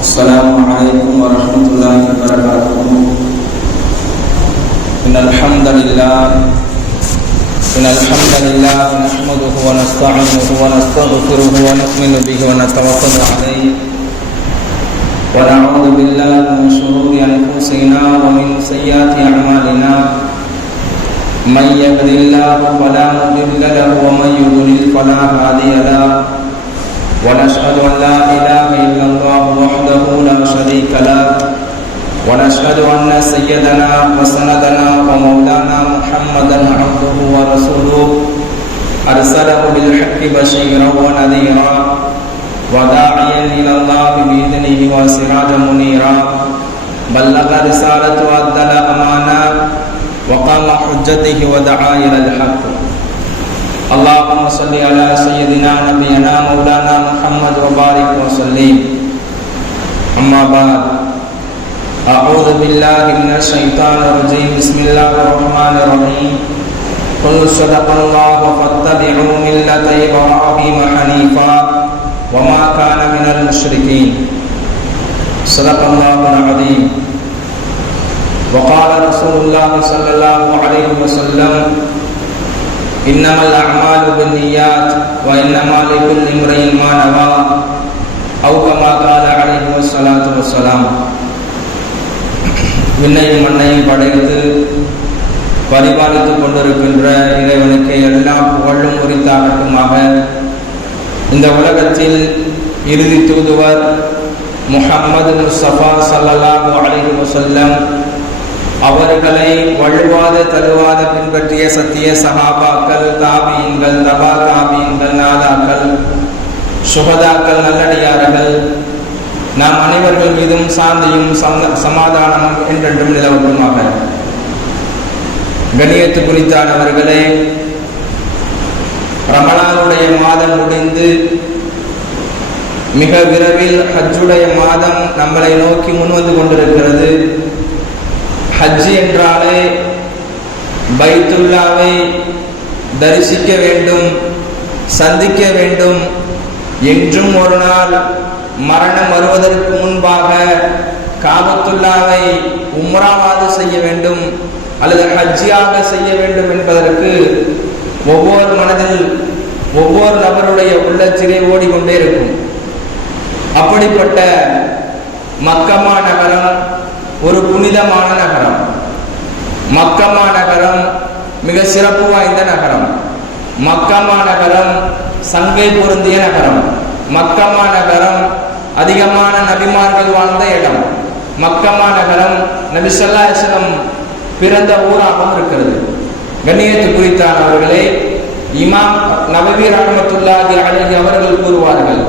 السلام عليكم ورحمة الله وبركاته. إن الحمد لله نحمده ونستعينه ونستغفره ونؤمن به ونتوكل عليه ونعوذ بالله من شرور أنفسنا ومن سيئات أعمالنا. من يهد الله فلا مضل له ومن يضلل فلا هادي له. ونشهد أن لا إله إلا الله وحده لا شريك له. ونشهد أن سيدنا وسندنا ومولانا محمدا عبده ورسوله أرسله بالحق بشيرا ونذيرا وداعيا إلى الله بإذنه وسراجا منيرا. بلغ رسالة وأدى الأمانة وقام حجته ودعا إلى الحق. اللهم صل على سيدنا نبينا مولانا محمد وبارك وسلم. أما بعد، أعوذ بالله من الشيطان الرجيم. بسم الله الرحمن الرحيم. قل صدق الله فاتبعوا ملة إبراهيم حنيفا وما كان من المشركين. صدق الله العظيم. وقال رسول الله صلى الله عليه وسلم: إنما الأعمال بالنيات وإنما لكل امرئ ما نوى أو كما قال عليه الصلاة والسلام. விண்ணையும் மண்ணையும் படைத்து பரிபாலித்துக் கொண்டிருக்கின்ற இறைவனுக்கு எல்லா புகழும் உரித்தாகட்டுமாக. இந்த உலகத்தில் இறுதி தூதுவர் முஹம்மது முஸ்தபா ஸல்லல்லாஹு அலைஹி வஸல்லம் அவர்களை வழுவாத தழுவாத பின்பற்றிய சத்திய சஹாபாக்கள், தாபீன்கள், தபா தாபீன்கள், நாதாக்கள், சுஹதாக்கள், நல்லடியார்கள், நாம் அனைவர்கள் மீதும் சாந்தியும் சமாதானமும் என்றென்றும் நிலவட்டுமாக. கண்ணியத்து குறித்தானவர்களே, ரமலானுடைய மாதம் முடிந்து மிக விரைவில் ஹஜ்ஜுடைய மாதம் நம்மளை நோக்கி முன்வந்து கொண்டிருக்கிறது. ஹஜ் என்றாலே பைத்துல்லாவை தரிசிக்க வேண்டும், சந்திக்க வேண்டும். என்றும் ஒரு நாள் மரணம் வருவதற்கு முன்பாக காபத்துல்லாவை உம்ராவாது செய்ய வேண்டும் அல்லது ஹஜ்ஜியாக செய்ய வேண்டும் என்பதற்கு ஒவ்வொரு மனதில் ஒவ்வொரு நபருடைய உள்ளத்திலே ஓடிக்கொண்டே இருக்கும். அப்படிப்பட்ட மக்கமா நகரம் ஒரு புனிதமான நகரம். மக்கமா நகரம் மிக சிறப்பு வாய்ந்த நகரம். மக்கமா நகரம் சங்கை பொருந்திய நகரம். மக்கமா நகரம் அதிகமான நபிமார்கள் வாழ்ந்த இடம். மக்கமா நகரம் நபி ஸல்லல்லாஹு அலைஹி வஸல்லம் பிறந்த ஊராகவும் இருக்கிறது. கண்ணியத்து குறித்தானவர்களே, இமாம் நபவி ரஹ்மத்துல்லாஹி அலைஹி அவர்கள் கூறுவார்கள்,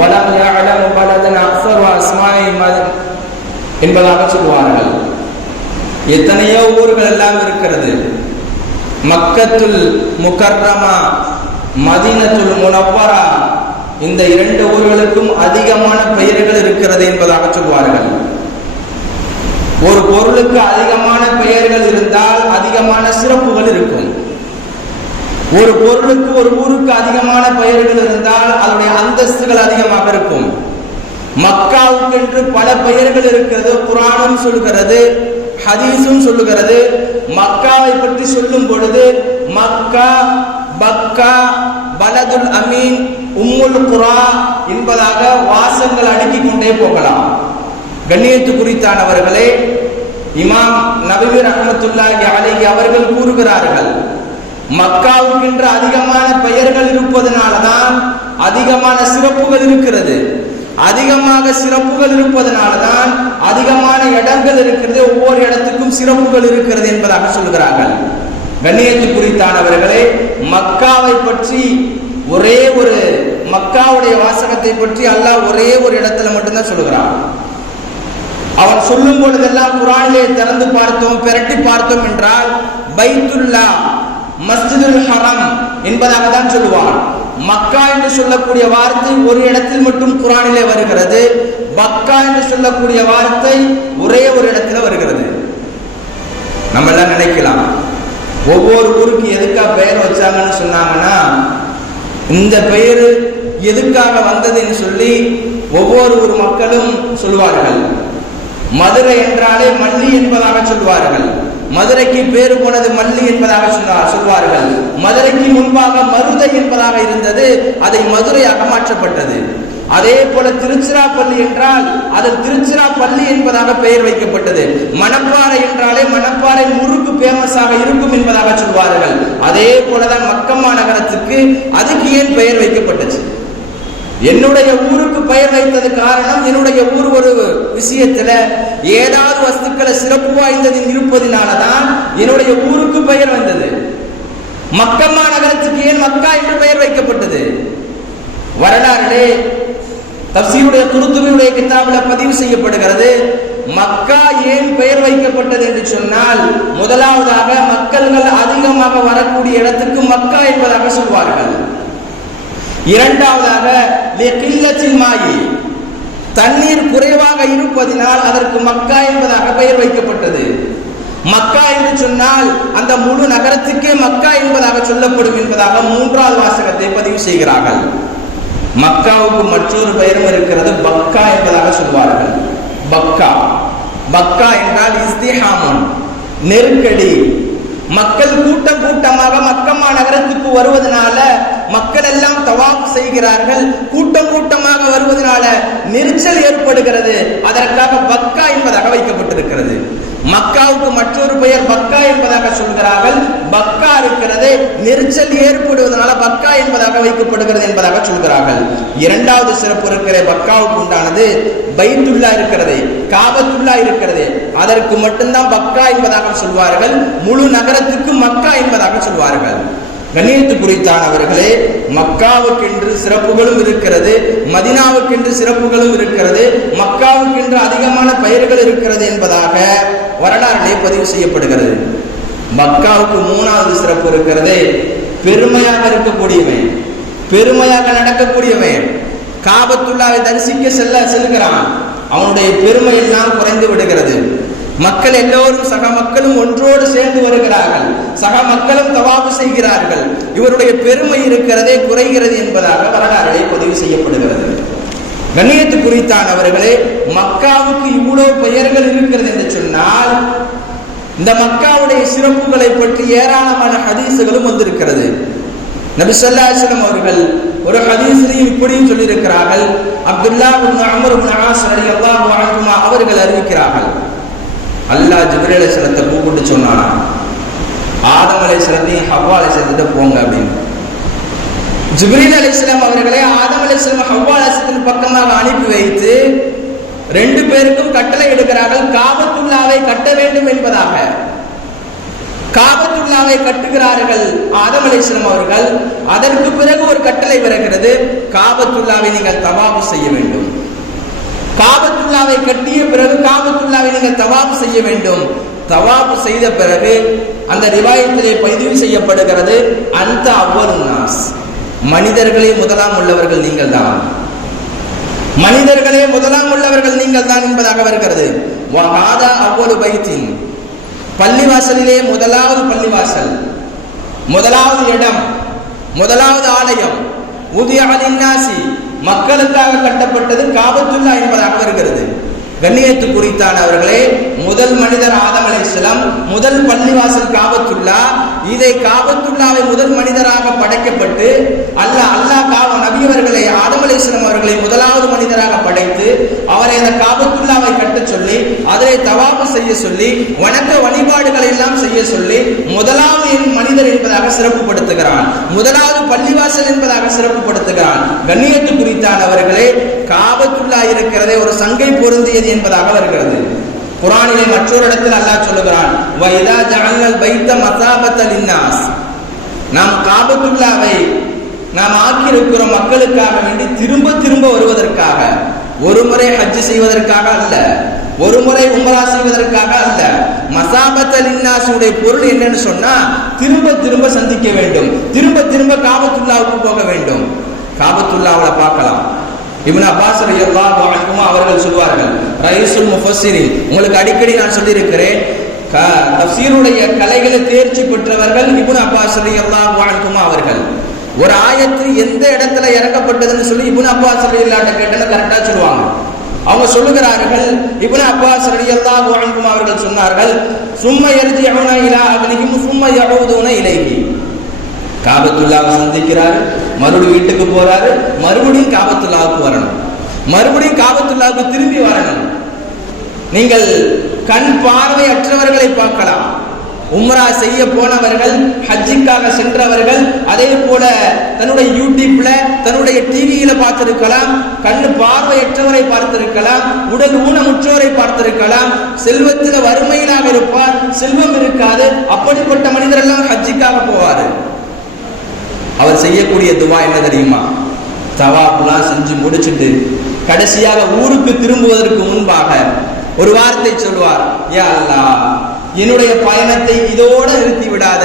வலம் யஅலமு பலதன் அக்ஸரு அஸ்மாஇ என்பதாக சொல்வார்கள். எத்தனையோ ஊர்கள் எல்லாம் இருக்கிறது. மக்கத்துல் முகர்ரமா, மதீனத்துல் முனவ்வரா, இந்த இரண்டு ஊர்களுக்கும் அதிகமான பெயர்கள் இருக்கிறது என்பதாக சொல்வார்கள். ஒரு பொருளுக்கு அதிகமான பெயர்கள் இருந்தால் அதிகமான சிறப்புகள் இருக்கும். ஒரு பொருளுக்கு ஒரு ஊருக்கு அதிகமான பெயர்கள் இருந்தால் அதனுடைய அந்தஸ்துகள் அதிகமாக இருக்கும். மக்காவுக்கு என்று பல பெயர்கள் இருக்கிறது. குர்ஆனும் சொல்லுகிறது, ஹதீஸும் சொல்லுகிறது. மக்காவை பற்றி சொல்லும் பொழுது மக்கா, பக்கா, பலதுல் அமீன், உம்முல் குரா என்பதாக வாசங்கள் அடுக்கிக் கொண்டே போகலாம். கண்ணியத்து குறித்தானவர்களே, இமாம் நபவி ரஹ்மத்துல்லாஹி அலைஹி அவர்கள் கூறுகிறார்கள், மக்காவுக்கு என்று அதிகமான பெயர்கள் இருப்பதனால்தான் அதிகமான சிறப்புகள் இருக்கிறது. அதிகமாக சிறப்புகள் இருப்பதனால்தான் அதிகமான இடங்கள் இருக்கிறது. ஒவ்வொரு இடத்துக்கும் சிறப்புகள் இருக்கிறது என்பதாக சொல்கிறார்கள். கண்ணியத்து குறித்தானவர்களே, மக்காவை பற்றி ஒரே ஒரு மக்காவுடைய வாசகத்தை பற்றி அல்லாஹ் ஒரே ஒரு இடத்துல மட்டும்தான் சொல்லுகிறான். அவன் சொல்லும் பொழுதெல்லாம் குர்ஆனிலே திறந்து பார்த்தோம், பிரட்டி பார்த்தோம் என்றால் பைத்துல்லா, மஸ்ஜிதுல் ஹரம் என்பதாக தான் சொல்லுவான். மக்கா என்று சொல்லக்கூடிய வார்த்தை ஒரு இடத்தில் மட்டும் குர்ஆனிலே வருகிறது. பக்கா என்று சொல்லக்கூடிய வார்த்தை ஒரே ஒரு இடத்துல வருகிறது. நம்ம எல்லாம் நினைக்கலாம், ஒவ்வொரு ஊருக்கு எதுக்கா பெயர் வச்சாங்கன்னு சொன்னாங்கன்னா, இந்த பெயர் எதுக்காக வந்ததுன்னு சொல்லி ஒவ்வொரு மக்களும் சொல்வார்கள். மதுரை என்றாலே மல்லி என்பதாக சொல்வார்கள். மதுரைக்கு பேரு போனது மல்லி என்பதாக சொல்வார்கள். மதுரைக்கு முன்பாக மருதை என்பதாக இருந்தது, அதை மதுரையாக மாற்றப்பட்டது. அதே போல திருச்சிராப்பள்ளி என்றால் அது திருச்சிராப்பள்ளி என்பதாக பெயர் வைக்கப்பட்டது. மணப்பாறை என்றாலே மணப்பாறை முறுக்கு பேமஸாக இருக்கும் என்பதாக சொல்வார்கள். அதே போலதான் மக்கமா நகரத்துக்கு அதுக்கு ஏன் பெயர் வைக்கப்பட்டது? என்னுடைய ஊருக்கு பெயர் வைத்தது காரணம், என்னுடைய ஊர் ஒரு விஷயத்துல ஏதாவது வஸ்துக்களை சிறப்பு வாய்ந்தது இருப்பதினாலதான் என்னுடைய ஊருக்கு பெயர் வந்தது. மக்கமா நகரத்துக்கு ஏன் மக்கா என்று பெயர் வைக்கப்பட்டது? வரலாறு தப்சீருடைய குருத்துபியுடைய கிதாபில் பதிவு செய்யப்படுகிறது. மக்கா ஏன் பெயர் வைக்கப்பட்டது என்று சொன்னால், முதலாவதாக மக்கள்கள் அதிகமாக வரக்கூடிய இடத்துக்கு மக்கா என்பதாக சொல்வார்கள். இரண்டாவதாக தண்ணீர் குறைவாக இருப்பதினால் அதற்கு மக்கா என்பதாக பெயர் வைக்கப்பட்டது. மக்கா என்று சொன்னால் அந்த முழு நகரத்துக்கே மக்கா என்பதாக சொல்லப்படும் என்பதாக மூன்றாவது வாசகத்தை பதிவு செய்கிறார்கள். மக்காவுக்கு மற்றொரு பெயரும் இருக்கிறது, பக்கா என்பதாக சொல்வார்கள். பக்கா பக்கா என்றால் இஸ்திஹாமன், நெருக்கடி. மக்கள் கூட்டம் கூட்டமாக மக்கமா நகரத்துக்கு வருவதனால மக்கள் எல்லாம் தவாப் செய்கிறார்கள். கூட்டம் கூட்டமாக வருவதனால நெரிச்சல் ஏற்படுகிறது. அதற்காக பக்கா என்பதாக வைக்கப்பட்டிருக்கிறது. மக்காவுக்கு மற்றொரு பெயர் பக்கா என்பதாக சொல்கிறார்கள். பக்கா இருக்கிறது, நெரிச்சல் ஏற்படுவதனால பக்கா என்பதாக வைக்கப்படுகிறது என்பதாக சொல்கிறார்கள். இரண்டாவது சிறப்பு இருக்கிற பக்காவுக்கு உண்டானது பைத்துல்லா இருக்கிறது, காபத்துல்லா இருக்கிறது. அதற்கு மட்டும்தான் பக்கா என்பதாக சொல்வார்கள். முழு நகரத்துக்கு மக்கா என்பதாக சொல்வார்கள். கண்ணியத்து குறித்தானவர்களே, மக்காவுக்கென்று சிறப்புகளும் இருக்கிறது, மதினாவுக்கென்று சிறப்புகளும் இருக்கிறது, மக்காவுக்கென்று அதிகமான பெயர்கள் இருக்கிறது என்பதாக வரலாற்றிலே பதிவு செய்யப்படுகிறது. மக்காவுக்கு மூணாவது சிறப்பு இருக்கிறது, பெருமையாக இருக்கக்கூடியவன், பெருமையாக நடக்கக்கூடியவன். காபத்துல்லாவை தரிசிக்க செல்கிறான், அவனுடைய பெருமை எல்லாம் குறைந்து விடுகிறது. மக்கள் எல்லோரும் சக மக்களும் ஒன்றோடு சேர்ந்து வருகிறார்கள், சக மக்களும் தவாபு செய்கிறார்கள். இவருடைய பெருமை இருக்கிறதே குறைகிறது என்பதாக வரலாறுகளை பதிவு செய்யப்படுகிறது. கண்ணியத்து குறித்தானவர்களே, மக்காவுக்கு இவ்வளவு பெயர்கள் இருக்கிறது என்று சொன்னால், இந்த மக்காவுடைய சிறப்புகளை பற்றி ஏராளமான ஹதீசுகளும் வந்திருக்கிறது. நபி ஸல்லல்லாஹு அலைஹி வஸல்லம் அவர்கள் ஒரு ஹதீஸில் இப்படியும் சொல்லியிருக்கிறார்கள். அப்துல்லாஹ் இப்னு அம்ர் இப்னு ஆஸ் ரலியல்லாஹு அன்ஹுமா அவர்கள் அறிவிக்கிறார்கள், அல்லாஹ் ஜிப்ரீல் அலைஹிஸ்ஸலாத்தை கூப்பிட்டு சொன்னானா, ஆதம் அலைஹிஸ்ஸலாத்தையும் ஹவ்வா அலைஹிஸ்ஸலாத்தை போங்க அப்படின்னு. ஜிப்ரீல் அலைஹிஸ்ஸலாம் அவர்களை ஆதம் அலைஹிஸ்ஸலாம் ஹவ்வா அலைஹிஸ்ஸலாத்தின் பக்கமாக அனுப்பி வைத்து ரெண்டு பேருக்கும் கட்டளை எடுக்கிறார்கள், காபத்துல்லாவை கட்ட வேண்டும் என்பதாக. காபத்துல்லாவை கட்டுகிறார்கள் ஆதம் அலைஹிஸ்ஸலாம் அவர்கள். அதற்கு பிறகு ஒரு கட்டளை வருகிறது, காபத்துல்லாவை நீங்கள் தவாப் செய்ய வேண்டும். காபத்துல்லாவை கட்டிய பிறகு காபத்துல்லாவை நீங்கள் தவாப் செய்ய வேண்டும். தவாப் செய்த பிறகு அந்த ரிவாயத்திலே பதிவு செய்யப்படுகிறது, அந்த அவ்வலுன் நாஸ், மனிதர்களே முதலாம் உள்ளவர்கள் நீங்கள் தான், மனிதர்களே முதலாம் உள்ளவர்கள் நீங்கள் தான் என்பதாக வருகிறது. வஹாதா அவ்வலு பைத்தின், பள்ளிவாசலிலே முதலாவது பள்ளிவாசல், முதலாவது இடம், முதலாவது ஆலயம், உதிய லின்னாசி, மக்களுக்காக கட்டப்பட்டது காபத்துல்லா என்பதாக வருகிறது. கண்ணியத்து குறித்தானவர்களே, முதல் மனிதர் ஆதம் அலைஹிஸ்ஸலாம், முதல் பள்ளிவாசல் காபத்துல்லா. இதை காபத்துல்லாவை முதல் மனிதராக படைக்கப்பட்டு அல்லாஹ் நபியவர்களை ஆதம் அலைஹிஸ்ஸலாம் அவர்களை முதலாவது மனிதராக படைத்து அவரை அந்த காபத்துல்லாவை கட்ட சொல்லி அதனை தவாப் செய்ய சொல்லி வணக்க வழிபாடுகளை எல்லாம் செய்ய சொல்லி முதலாவது மனிதர் என்பதாக சிறப்புப்படுத்துகிறான், முதலாவது பள்ளிவாசல் என்பதாக சிறப்புப்படுத்துகிறான். கண்ணியத்து குறித்தானவர்களே, காபத்துல்லா இருக்கிறதே ஒரு சங்கை பொருந்தியது என்பதாக வருகிறது. குர்ஆனிலே மற்றொரு இடத்தில் அல்லாஹ் சொல்லுகிறான், வைதா ஜஅல்னல் பைத்த மஸாபத்தல் லின்னாஸ், நாம் காபத்துல்லாவை நாம் ஆக்கியிருக்கிறோம் மக்களுக்காக வேண்டி திரும்ப திரும்ப வருவதற்காக, ஒரு முறை ஹஜ் செய்வதற்காக அல்ல, ஒரு முறை உம்ரா செய்வதற்காக அல்ல. மஸாபத்தல் லின்னாஸுடைய பொருள் என்னன்னு சொன்னா, திரும்ப திரும்ப சந்திக்க வேண்டும், திரும்ப திரும்ப காபத்துல்லாவுக்கு போக வேண்டும். காபத்துல்லாவை பார்க்கலாம். இப்னு அப்பாஸ் ரலியல்லாஹு அன்ஹு அவர்கள் சொல்வார்கள், ரயீசுல் முஃபஸ்ஸிரின், உங்களுக்கு அடிக்கடி நான் சொல்லியிருக்கிறேன், தஃசீருடைய கலைகளை தேர்ச்சி பெற்றவர்கள் இப்னு அப்பாஸ் ரலியல்லாஹு அன்ஹு அவர்கள். ஒரு ஆயத்து எந்த இடத்துல இறக்கப்பட்டதுன்னு சொல்லி இப்னு அப்பாஸ் ரலியல்லாஹு கேட்டா கரெக்டா சொல்லுவாங்க. அவங்க சொல்லுகிறார்கள், இப்னு அப்பாஸ் ரலியல்லாஹு அன்ஹு அவர்கள் சொன்னார்கள், சும்ம யர்ஜிஊன இலா அஹ்லிஹிம் சும்ம யஊதுன இலைஹி. காபத்துல்லாவை சந்திக்கிறாரு, மறுபடியும் வீட்டுக்கு போறாரு, மறுபடியும் காபத்துல்லாவுக்கு வரணும், மறுபடியும் காபத்துல்லாவுக்கு திரும்பி வரணும். நீங்கள் கண் பார்வையற்றவர்களை பார்க்கலாம். உம்ரா செய்ய போனவர்கள், ஹஜ்ஜிக்காக சென்றவர்கள், அதே போல தன்னுடைய யூடியூப்ல தன்னுடைய டிவியில பார்த்திருக்கலாம், கண்ணு பார்வையற்றவரை பார்த்திருக்கலாம், உடல் ஊனமுற்றோரை பார்த்திருக்கலாம், செல்வத்தில் வறுமையிலாக இருப்பார், செல்வம் இருக்காது, அப்படிப்பட்ட மனிதர் எல்லாம் ஹஜ்ஜிக்காக போவாரு. அவர் செய்யக்கூடிய துவா என்ன தெரியுமா? தவாஃப்லாம் செஞ்சு முடிச்சுட்டு கடைசியாக ஊருக்கு திரும்புவதற்கு முன்பாக ஒரு வார்த்தை சொல்வார், யா அல்லாஹ், என்னுடைய பயணத்தை இதோட நிறுத்தி விடாத,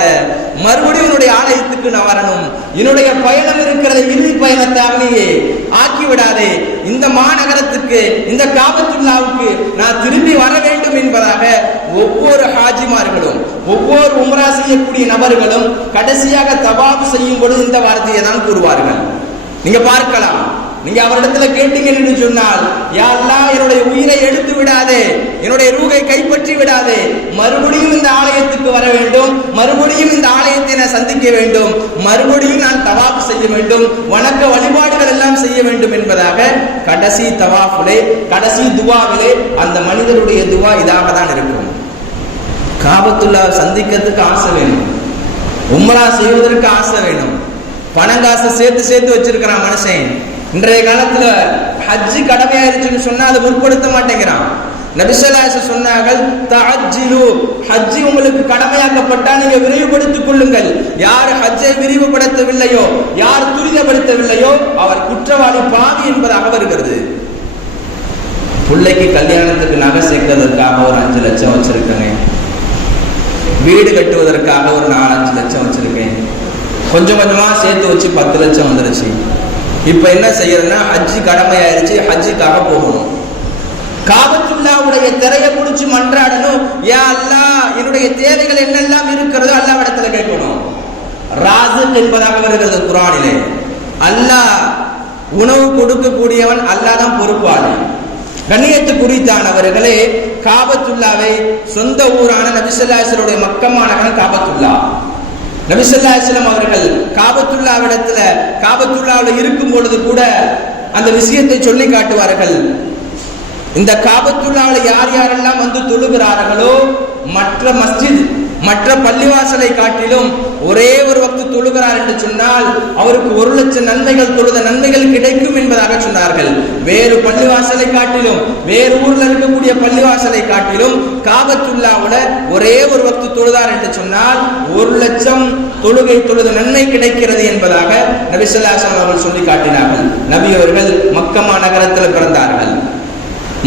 மறுபடியும் என்னுடைய ஆலயத்துக்கு நான் வரணும், என்னுடைய பயணம் இருக்கிறத இறுதி பயணத்தாகவே ஆக்கி விடாதே, இந்த மாநகரத்துக்கு இந்த காபத்துல்லாவுக்கு நான் திரும்பி வர வேண்டும் என்பதாக ஒவ்வொரு ஹாஜிமார்களும் ஒவ்வொரு உம்ரா செய்யக்கூடிய நபர்களும் கடைசியாக தவாப் செய்யும் பொழுது இந்த வார்த்தையை தான் கூறுவார்கள். நீங்க பார்க்கலாம், நீங்க அவரிடத்துல கேட்டீங்கன்னு சொன்னால், யா அல்லாஹ், என்னுடைய உயிரை எடுத்து விடாதே, என்னுடைய ரூகை கைப்பற்றி விடாதே, மறுபடியும் இந்த ஆலயத்துக்கு வர வேண்டும், மறுபடியும் இந்த ஆலயத்தை நான் சந்திக்க வேண்டும், மறுபடியும் நான் தவாப் செய்ய வேண்டும், வணக்க வழிபாடுகள் எல்லாம் செய்ய வேண்டும் என்பதாக கடைசி தவாஃபிலே கடைசி துவாவிலே அந்த மனிதனுடைய துவா இதாக தான் இருக்கும். காபத்துல்லா சந்திக்கிறதுக்கு ஆசை வேணும், உம்ரா செய்வதற்கு ஆசை வேணும், பணங்காசை சேர்த்து சேர்த்து வச்சிருக்கிறான் மனுஷன். இன்றைய காலத்துல ஹஜ்ஜி கடமையாயிருச்சுன்னு சொன்னா அதை முற்படுத்த மாட்டேங்கிறான். நபி ஸல்லல்லாஹு அலைஹி வஸல்லம் சொன்னார்கள், தஅஜ்ஜிலு, ஹஜ்ஜி உங்களுக்கு கடமையாக்கப்பட்டா நீங்க விரைவுபடுத்திக் கொள்ளுங்கள். யார் ஹஜ்ஜை விரிவுபடுத்தவில்லையோ, யார் துரிதப்படுத்தவில்லையோ அவர் குற்றவாளி, பாவி என்பதாக வருகிறது. பிள்ளைக்கு கல்யாணத்துக்கு நகை சேர்க்கிறதுக்காக ஒரு 5 லட்சம் வச்சிருக்கேன், வீடு கட்டுவதற்காக ஒரு 4-5 லட்சம் வச்சிருக்கேன், கொஞ்சம் கொஞ்சமா சேர்த்து வச்சு 10 லட்சம் வந்துருச்சு. இப்ப என்ன செய்யறதுன்னா ஹஜ்ஜி கடமை ஆயிருச்சு, ஹஜ்ஜிக்காக போகணும். காபத்துல்லாவுடைய திரையை பிடிச்சு மன்றாடணும், யா அல்லாஹ், என்னுடைய தேவைகள் என்னெல்லாம் இருக்கிறதோ அல்லாஹ்விடத்துல கேட்கணும். ராஸிக் என்பதாக வருகிறது குர்ஆனிலே. அல்லாஹ் உணவு கொடுக்கக்கூடியவன், அல்லாஹ் தான் பொறுப்பாளி. கண்ணியத்து குறித்தானவர்களே, காபத்துல்லாவை சொந்த ஊரான நபி ஸல்லல்லாஹு அலைஹி வஸல்லம் மக்கா மாநகரம் காபத்துல்லா. நபி ஸல்லல்லாஹு அலைஹி வஸல்லம் அவர்கள் காபத்துல்லாவிடத்துல காபத்துல்லாவில் இருக்கும் பொழுது கூட அந்த விஷயத்தை சொல்லி காட்டுவார்கள். இந்த காபத்துல்லாவில் யார் யாரெல்லாம் வந்து தொழுகிறார்களோ, மற்ற மஸ்ஜித் மற்ற பள்ளிவாசலை காட்டிலும் ஒரே ஒரு வக்து தொழுகிறார் என்று சொன்னால் அவருக்கு 1 லட்சம் நன்மைகள், தொழுத நன்மைகள் கிடைக்கும் என்பதாக சொன்னார்கள். வேறு பள்ளிவாசலை காட்டிலும், வேறு ஊர்ல இருக்கக்கூடிய பள்ளிவாசலை காட்டிலும் காபத்துல்லாவுல ஒரே ஒரு வக்து தொழுதார் என்று சொன்னால் 1 லட்சம் தொழுகை தொழுத நன்மை கிடைக்கிறது என்பதாக நபி ஸல்லல்லாஹு அலைஹி வஸல்லம் அவர்கள் சொல்லி காட்டினார்கள். நபி அவர்கள் மக்கா நகரத்தில் பிறந்தார்கள்,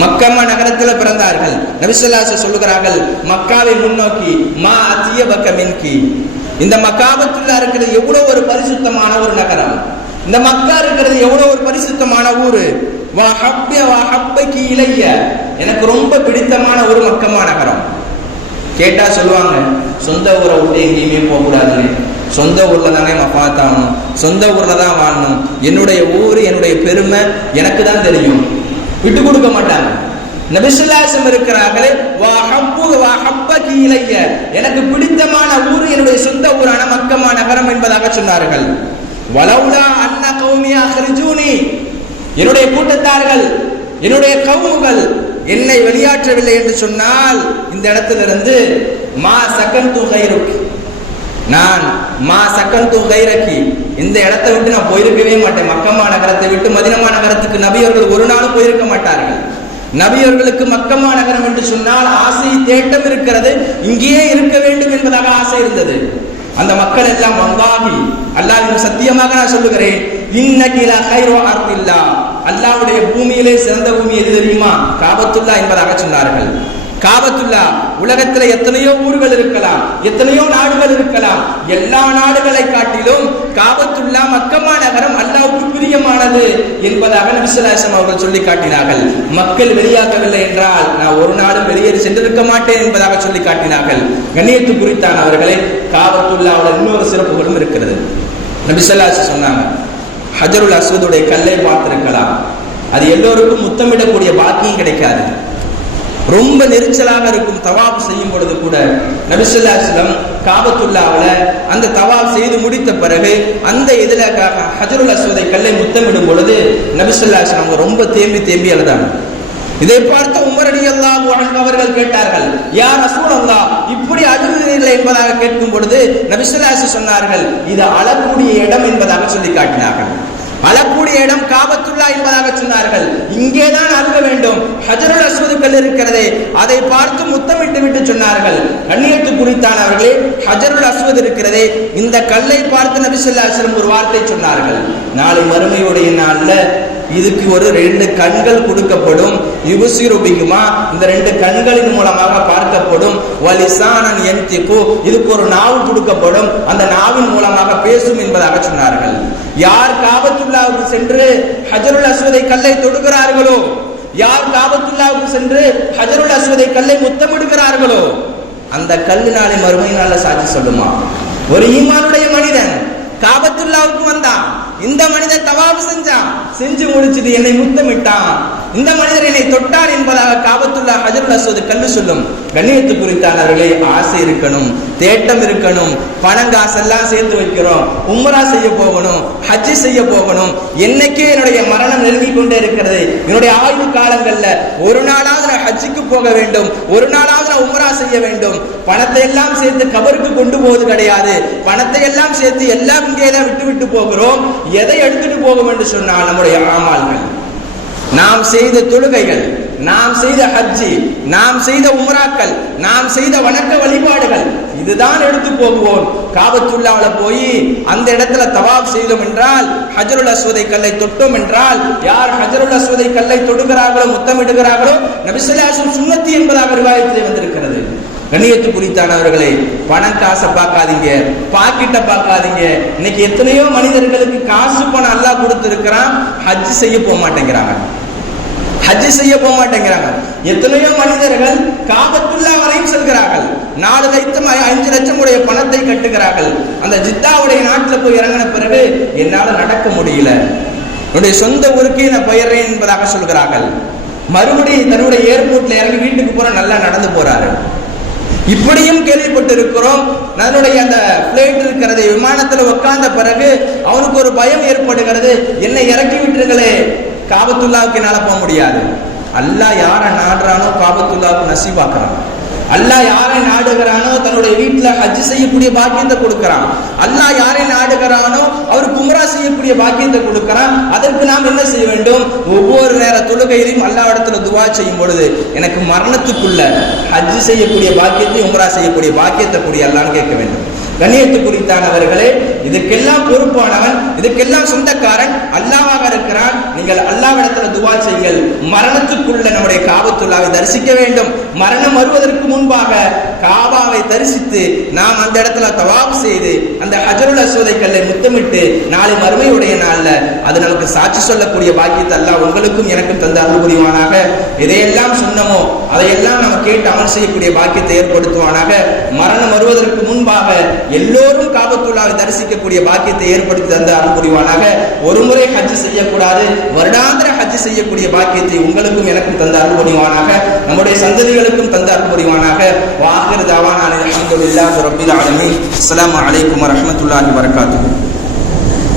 மக்கா நகரத்தில் பிறந்தார்கள். நபி ஸல்லல்லாஹு அலைஹி வஸல்லம் சொல்லுகிறார்கள், மக்காவை முன்னோக்கி, மா அத்தியபக மின்கி, இந்த மக்காபத்துல்லா இருக்கிறது எவ்வளவு ஒரு பரிசுத்தமான ஒரு நகரம், இந்த மக்கா இருக்கிறது எவ்வளவு ஒரு பரிசுத்தமான ஊரு. வா ஹப்பகி இலைய, எனக்கு ரொம்ப பிடித்தமான ஒரு மக்கா நகரம். கேட்டா சொல்லுவாங்க, சொந்த ஊரை விட்டு எங்கேயுமே போக கூடாதுன்னு, சொந்த ஊர்ல தானே மஃபாத்தாகணும், சொந்த ஊர்ல தான் வாழணும், என்னுடைய ஊர் என்னுடைய பெருமை எனக்கு தான் தெரியும், விட்டு கொடுக்க மாட்டாங்க. நபி ஸல்லல்லாஹு அலைஹி வஸல்லம் இருக்கிறார்களே, வா ஹப்பகி இலைய, எனக்கு பிடித்தமான ஊர் என்னுடைய சொந்த ஊரான மக்கா நகரம் என்பதாக சொன்னார்கள். வலவுலா அன்ன கௌமி அஹ்ரிஜூனி, என்னுடைய கூட்டத்தார்கள், என்னுடைய கவுமுகள் என்னை வெளியாற்றவில்லை என்று சொன்னால் இந்த இடத்திலிருந்து மா சகன்து கைருக், நான் மா சகன்து கைரக்கி, இந்த இடத்தை விட்டு நான் போயிருக்கவே மாட்டேன். மக்கா நகரத்தை விட்டு மதீனா நகரத்துக்கு நபி அவர்கள் ஒரு நாளும் போயிருக்க மாட்டார்கள். நபி அவர்களுக்கு மக்கா நகரம் என்று சொன்னால் ஆசை, தேட்டம் இருக்கிறது, இங்கேயே இருக்க வேண்டும் என்பதாக ஆசை இருந்தது. அந்த மக்கள் எல்லாம் வல்லாஹி, அல்லாஹ்வின் சத்தியமாக நான் சொல்லுகிறேன், இன்னகி லா கைரு அர்தில்லா, அல்லாஹ்வுடைய பூமியிலே சிறந்த பூமி எது தெரியுமா? காபத்துல்லா என்பதாக சொன்னார்கள். காபத்துல்லா, உலகத்துல எத்தனையோ ஊர்கள் இருக்கலாம், எத்தனையோ நாடுகள் இருக்கலாம், எல்லா நாடுகளை காட்டிலும் காபத்துல்லா மக்கா நகரம் அல்லாஹ்வுக்கு பிரியமானது என்பதாக நபி ஸல்லல்லாஹு அலைஹி வஸல்லம் அவர்கள் சொல்லி காட்டினார்கள். மக்கள் வெளியாகவில்லை என்றால் நான் ஒரு நாளும் வெளியேறி சென்றிருக்க மாட்டேன் என்பதாக சொல்லி காட்டினார்கள். கண்ணியத்து குறித்தான அவர்களே, காபத்துல்லாவுடைய இன்னொரு சிறப்புகளும் இருக்கிறது. நபி ஸல்லல்லாஹு அலைஹி சொன்னாங்க, ஹஜருல் அஸ்வதுடைய கல்லை பார்த்திருக்கலாம், அது எல்லோருக்கும் முத்தமிடக்கூடிய பாக்கியம் கிடைக்காது. ரொம்ப நெரிச்சலாக இருக்கும் தவாப் செய்யும் பொழுது கூட நபி ஸல்லல்லாஹு அலைஹி வஸல்லம் காபத்துல்லாஹ்ல அந்த தவாப் செய்து முடித்த பிறகு அந்த இதுல ஹஜருல் அஸ்வதை கல்லை முத்தமிடும் பொழுது நபி ஸல்லல்லாஹு அலைஹி வஸல்லம் ரொம்ப தேம்பி அழுதாங்க. இதை பார்த்த உமர் ரலியல்லாஹு அன்ஹு அவர்கள் கேட்டார்கள், யா ரசூலல்லாஹ், இப்படி அழுகிறீர்கள் என்பதாக கேட்கும் பொழுது நபி ஸல்லல்லாஹு அலைஹி வஸல்லம் சொன்னார்கள், இது அழக்கூடிய இடம் என்பதாக சொல்லி காட்டினார்கள். அழக்கூடிய இடம் காபத்துல்லா என்பதாக சொன்னார்கள். இங்கேதான் அழுக வேண்டும். ஹஜருல் அஸ்வது கல் இருக்கிறதே, அதை பார்த்து முத்தமிட்டு விட்டு சொன்னார்கள், கண்ணியத்து குறித்தானவர்களே, ஹஜருல் அஸ்வத் இருக்கிறதே, இந்த கல்லை பார்த்து நபி ஸல்லல்லாஹு அலைஹி வஸல்லம் ஒரு வார்த்தை சொன்னார்கள், நாளை மறுமையுடைய நாள்ல இதுக்கு ஒரு 2 கண்கள் கொடுக்கப்படும், யுபசிரு பிஹிமா, இந்த 2 கண்களின் மூலமாக பார்க்கப்படும், வலிசானன் யன்திகு, இதுக்கு ஒரு நாவு கொடுக்கப்படும், அந்த நாவின் மூலமாக பேசும் என்பதாக சொன்னார்கள். யார் காபத்துல்லாவுக்கு சென்று ஹஜருல் அஸ்வதை கல்லை தொடுகிறார்களோ, யார் காபத்துல்லாவுக்கு சென்று ஹஜருல் அஸ்வதை கல்லை முத்தமிடுகிறார்களோ, அந்த கல்லு நாளை மறுமையினால சாட்சி சொல்லுமா? ஒரு ஈமானுடைய மனிதன் காபத்துல்லாவுக்கு வந்தான், இந்த மனிதன் தவாப் செஞ்சு முடிச்சுட்டு என்னை முத்தமிட்டான், இந்த மனிதர் என்னை தொட்டார் என்பதாக காபத்துல்லா ஹஜருல் அஸ்வத் கல்லு சொல்லும். கண்ணியத்து குறித்தானவர்களே, ஆசை இருக்கணும், தேட்டம் இருக்கணும், பணம் காசெல்லாம் சேர்த்து வைக்கிறோம், உம்ரா செய்ய போகணும், ஹஜ் செய்ய போகணும், என்னைக்கே என்னுடைய மரணம் நெருங்கிக் கொண்டே இருக்கிறது, என்னுடைய ஆயுள் காலங்கள்ல ஒரு நாளாவது நான் ஹஜ்ஜுக்கு போக வேண்டும், ஒரு நாளாவது நான் உம்ரா செய்ய வேண்டும். பணத்தை எல்லாம் சேர்த்து கபருக்கு கொண்டு போவது கிடையாது, பணத்தை எல்லாம் சேர்த்து எல்லாம் இங்கேதான் விட்டு போகிறோம். எதை எடுத்துட்டு போகும் என்று சொன்னால் நம்முடைய ஆமால்கள், நாம் செய்த தொழுகைகள், நாம் செய்த ஹஜ்ஜி, நாம் செய்த உம்ராக்கள், நாம் செய்த வணக்க வழிபாடுகள், இதுதான் எடுத்து போகுவோம். காபத்துல்லாஹ்ல போய் அந்த இடத்துல தவாப் செய்தோம் என்றால், ஹஜருல் அஸ்வதை கல்லை தொட்டோம் என்றால், யார் ஹஜருல் அஸ்வதை கல்லை தொடுகிறார்களோ, முத்தமிடுகிறார்களோ, நபி ஸல்லல்லாஹு அலைஹி வஸல்லம் சுன்னத்தி என்பதாக ரிவாயத்திலே வந்திருக்கிறது. கண்ணியத்து குறித்தானவர்களை, பணம் காசை பார்க்காதீங்க, பாக்கெட்ட பார்க்காதீங்க. இன்னைக்கு எத்தனையோ மனிதர்களுக்கு காசு பணம் அல்லாஹ் கொடுத்திருக்கிறான், ஹஜ் செய்ய போக மாட்டேங்கிறாங்க. எத்தனையோ மனிதர்கள் காபத்துல்லா வரையும் செல்கிறார்கள், 4 லட்சம் 5 லட்சம் உடைய பணத்தை கட்டுகிறார்கள். அந்த ஜித்தாவுடைய நாட்டில் போய் இறங்கின பிறகு என்னால நடக்க முடியல, என்னுடைய சொந்த ஊருக்கே நான் போயிடுறேன் என்பதாக சொல்கிறார்கள். மறுபடியும் தன்னுடைய ஏர்போர்ட்ல இறங்கி வீட்டுக்கு போற நல்லா நடந்து போறாரு. இப்படியும் கேள்விப்பட்டு இருக்கிறோம். அதனுடைய அந்த பிளைட் இருக்கிறது, விமானத்துல உட்கார்ந்த பிறகு அவனுக்கு ஒரு பயம் ஏற்படுகிறது, என்னை இறக்கி விட்டுருங்களே, காபத்துல்லாவுக்கு என்னால போக முடியாது. அல்லாஹ் யாரை நாடுறானோ காபத்துல்லாவுக்கு நசீபாக்குறான். அல்லாஹ் யாரை நாடுகிறானோ தன்னுடைய வீட்டுல ஹஜ் செய்யக்கூடிய பாக்கியத்தை கொடுக்கிறான். அல்லாஹ் யாரை நாடுகிறானோ அவருக்கு உம்ரா செய்யக்கூடிய பாக்கியத்தை கொடுக்கிறான். அதற்கு நாம் என்ன செய்ய வேண்டும்? ஒவ்வொரு நேர தொழுகையிலும் அல்லாஹ் இடத்துல துவா செய்யும் பொழுது, எனக்கு மரணத்துக்குள்ள ஹஜ் செய்யக்கூடிய பாக்கியத்தை, உம்ரா செய்யக்கூடிய பாக்கியத்தை கூடிய அல்லாஹ்னு கேட்க வேண்டும். கண்ணியத்து குறித்தானவர்களே, இதுக்கெல்லாம் பொறுப்பானவன், இதுக்கெல்லாம் சொந்தக்காரன் அல்லாஹ்வாக இருக்கிறான். நீங்கள் அல்லாஹ்விடத்துல துவா செய்யுங்கள். மரணத்துக்குள்ள நம்முடைய காபத்துல்லாவை தரிசிக்க வேண்டும். மரணம் வருவதற்கு முன்பாக காபாவை தரிசித்து நாம் அந்த இடத்துல தவாப் செய்து அந்த ஹஜருல் அஸ்வதை கல்லை முத்தமிட்டு நாளை மறுமையுடைய நாள்ல அது நமக்கு சாட்சி சொல்லக்கூடிய பாக்கியத்தை அல்லாஹ் உங்களுக்கும் எனக்கும் தந்து அருள் புரிவானாக. எதையெல்லாம் சொன்னமோ அதையெல்லாம் நம்ம கேட்டு அமல் செய்யக்கூடிய பாக்கியத்தை ஏற்படுத்துவானாக. மரணம் வருவதற்கு முன்பாக எல்லோரும் காபத்துல்லாவை தரிசிக்கக்கூடிய பாக்கியத்தை ஏற்படுத்தி தந்து அருள் புரிவானாக. ஒரு முறை ஹஜ் செய்யக்கூடாது, வருடாந்திர ஹஜ் செய்யக்கூடிய பாக்கியத்தை உங்களுக்கும் எனக்கும் தந்து அருள் புரிவானாக. நம்முடைய சந்ததிகளுக்கும் தந்து அருள் புரிவானாக. வாஹிர் தவானா அல்ஹம்துலில்லாஹி ரப்பில் ஆலமீன். அஸ்ஸலாமு அலைக்கும் வரஹ்மத்துல்லாஹி வபரகாத்துஹு.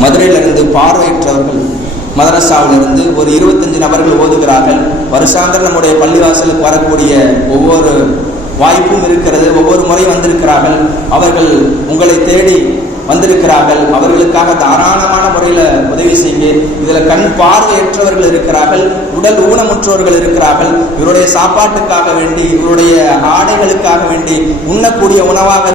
மதுரையிலிருந்து பார்வையற்றவர்கள் மதரசாவிலிருந்து ஒரு 25 நபர்கள் ஓதுகிறார்கள். வருஷாந்திர நம்முடைய பள்ளிவாசலுக்கு வரக்கூடிய ஒவ்வொரு வாய்ப்பும் இருக்கிறது. ஒவ்வொரு முறை வந்திருக்கிறார்கள். அவர்கள் உங்களை தேடி வந்திருக்கிறார்கள். அவர்களுக்காக தாராளமான முறையில் உதவி செய்யுங்க. இதில் கண் பார்வையற்றவர்கள் இருக்கிறார்கள், உடல் ஊனமுற்றவர்கள் இருக்கிறார்கள். இவருடைய சாப்பாட்டுக்காக வேண்டி, இவருடைய ஆடைகளுக்காக வேண்டி, உண்ணக்கூடிய உணவாக